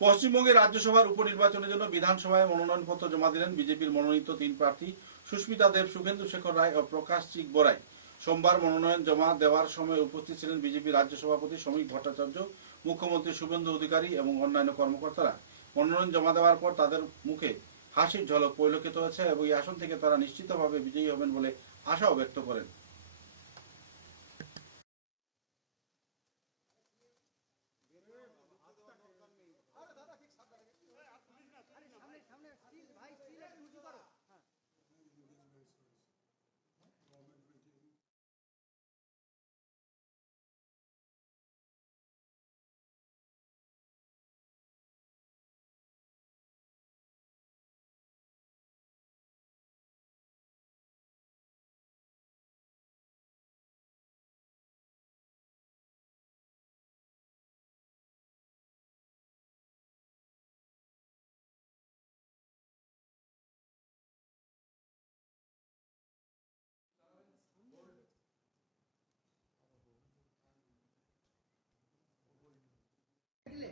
পশ্চিমবঙ্গে রাজ্যসভার উপনির্বাচনের জন্য বিধানসভায় মনোনয়নপত্র জমা দিলেন বিজেপির মনোনীত 3 প্রার্থী সুস্মিতা দেব, শুভেন্দু শেখর রায় ও প্রকাশ চিক বরাই। সোমবার মনোনয়ন জমা দেওয়ার সময় উপস্থিত ছিলেন বিজেপি রাজ্য সভাপতি শ্রমিক ভট্টাচার্য, মুখ্যমন্ত্রী শুভেন্দু অধিকারী এবং অন্যান্য কর্মকর্তারা। মনোনয়ন জমা দেওয়ার পর তাদের মুখে হাসির ঝলক পরিলক্ষিত হয়েছে এবং এই আসন থেকে তারা নিশ্চিতভাবে বিজয়ী হবেন বলে আশাও ব্যক্ত করেন।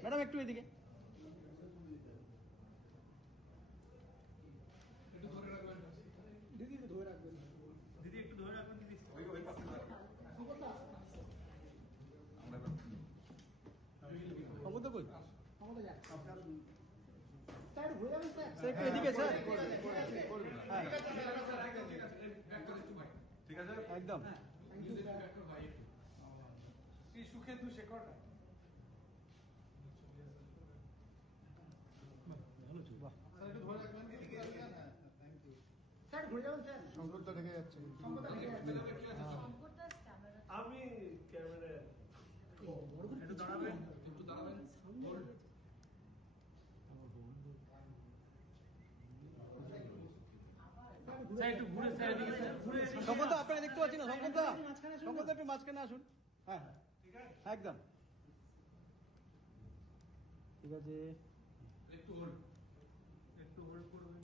ম্যাডাম একটু এদিকে। দিদি একটু ধরে রাখবেন। দিদি একটু ধরে রাখবেন। দিদি ওই পাশে ক্ষমতা কই? ক্ষমতা যায়। স্যার ঘুরে যাবেন স্যার। স্যার একটু এদিকে স্যার। হ্যাঁ ঠিক আছে একদম। কি সুখেন্দু শেখর রায়। সম্পদটা ঢেকে যাচ্ছে। আমি ক্যামেরা একটু দাঁড়াবেন, একটু দাঁড়াবেন। সম্পদটা আপনারা দেখতে পাচ্ছেন না? সম্পদটা একটু মাঝখানে আসুন। হ্যাঁ একদম ঠিক আছে। একটু হোল্ড করবেন।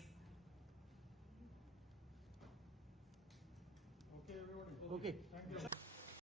ওকে ওকে।